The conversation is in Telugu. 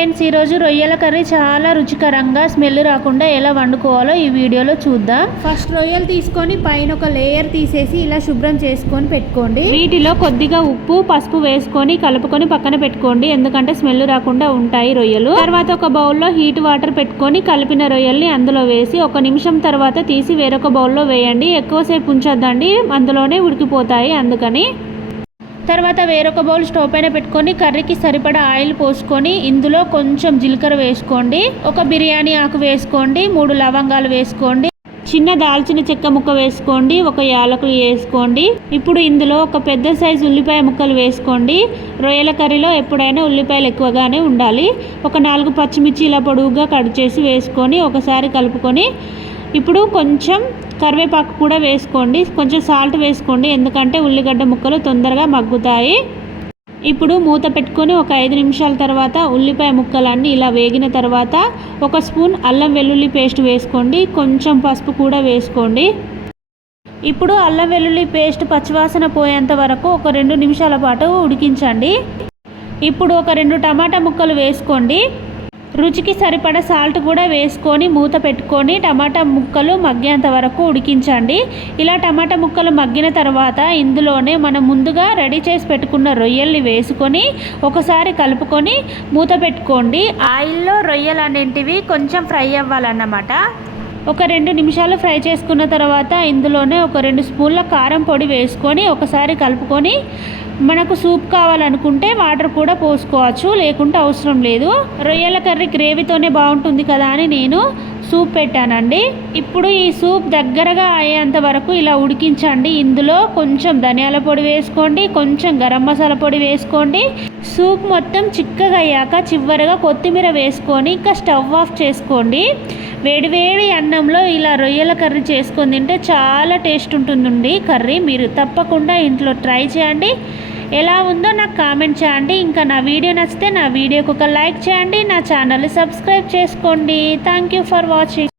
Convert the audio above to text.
ఫ్రెండ్స్, ఈరోజు రొయ్యల కర్రీ చాలా రుచికరంగా స్మెల్ రాకుండా ఎలా వండుకోవాలో ఈ వీడియోలో చూద్దాం. ఫస్ట్ రొయ్యలు తీసుకొని పైన ఒక లేయర్ తీసేసి ఇలా శుభ్రం చేసుకొని పెట్టుకోండి. వీటిలో కొద్దిగా ఉప్పు పసుపు వేసుకొని కలుపుకొని పక్కన పెట్టుకోండి, ఎందుకంటే స్మెల్ రాకుండా ఉంటాయి రొయ్యలు. తర్వాత ఒక బౌల్లో హీట్ వాటర్ పెట్టుకొని కలిపిన రొయ్యల్ని అందులో వేసి 1 నిమిషం తర్వాత తీసి వేరొక బౌల్లో వేయండి. ఎక్కువసేపు ఉంచొద్దండి, అందులోనే ఉడికిపోతాయి. అందుకని తర్వాత వేరొక బౌల్ స్టవ్ పైన పెట్టుకొని కర్రీకి సరిపడా ఆయిల్ పోసుకొని ఇందులో కొంచెం జీలకర్ర వేసుకోండి, ఒక బిర్యానీ ఆకు వేసుకోండి, 3 లవంగాలు వేసుకోండి, చిన్న దాల్చిన చెక్క ముక్క వేసుకోండి, ఒక యాలకులు వేసుకోండి. ఇప్పుడు ఇందులో ఒక పెద్ద సైజు ఉల్లిపాయ ముక్కలు వేసుకోండి. రొయ్యల కర్రీలో ఎప్పుడైనా ఉల్లిపాయలు ఎక్కువగానే ఉండాలి. ఒక 4 పచ్చిమిర్చి ఇలా పొడుగుగా కట్ చేసి వేసుకొని ఒకసారి కలుపుకొని ఇప్పుడు కొంచెం కరివేపాకు కూడా వేసుకోండి, కొంచెం సాల్ట్ వేసుకోండి, ఎందుకంటే ఉల్లిగడ్డ ముక్కలు తొందరగా మగ్గుతాయి. ఇప్పుడు మూత పెట్టుకొని ఒక 5 నిమిషాల తర్వాత ఉల్లిపాయ ముక్కలన్నీ ఇలా వేగిన తర్వాత 1 స్పూన్ అల్లం వెల్లుల్లి పేస్ట్ వేసుకోండి, కొంచెం పసుపు కూడా వేసుకోండి. ఇప్పుడు అల్లం వెల్లుల్లి పేస్ట్ పచ్చివాసన పోయేంత వరకు ఒక 2 నిమిషాల పాటు ఉడికించండి. ఇప్పుడు ఒక 2 టమాటా ముక్కలు వేసుకోండి, రుచికి సరిపడా సాల్ట్ కూడా వేసుకొని మూత పెట్టుకొని టమాటా ముక్కలు మగ్గేంత వరకు ఉడికించండి. ఇలా టమాటా ముక్కలు మగ్గిన తర్వాత ఇందులోనే మనం ముందుగా రెడీ చేసి పెట్టుకున్న రొయ్యల్ని వేసుకొని ఒకసారి కలుపుకొని మూత పెట్టుకోండి. ఆయిల్లో రొయ్యలు అనేటివి కొంచెం ఫ్రై అవ్వాలన్నమాట. ఒక 2 నిమిషాలు ఫ్రై చేసుకున్న తర్వాత ఇందులోనే ఒక 2 స్పూన్ల కారం పొడి వేసుకొని ఒకసారి కలుపుకొని మనకు సూప్ కావాలనుకుంటే వాటర్ కూడా పోసుకోవచ్చు, లేకుంటే అవసరం లేదు. రొయ్యల కర్రీ గ్రేవీతోనే బాగుంటుంది కదా అని నేను సూప్ పెట్టానండి. ఇప్పుడు ఈ సూప్ దగ్గరగా అయ్యేంత వరకు ఇలా ఉడికించండి. ఇందులో కొంచెం ధనియాల పొడి వేసుకోండి, కొంచెం గరం మసాలా పొడి వేసుకోండి. సూప్ మొత్తం చిక్కగా అయ్యాక చివరిగా కొత్తిమీర వేసుకొని ఇంకా స్టవ్ ఆఫ్ చేసుకోండి. వేడివేడి అన్నంలో ఇలా రొయ్యల కర్రీ చేసుకొని తింటే చాలా టేస్ట్ ఉంటుందండి కర్రీ. మీరు తప్పకుండా ఇంట్లో ట్రై చేయండి. ఎలా ఉందో నాకు కామెంట్ చేయండి. ఇంకా నా వీడియో నచ్చితే నా వీడియోకి ఒక లైక్ చేయండి, నా ఛానల్ని సబ్స్క్రైబ్ చేసుకోండి. Thank you for watching.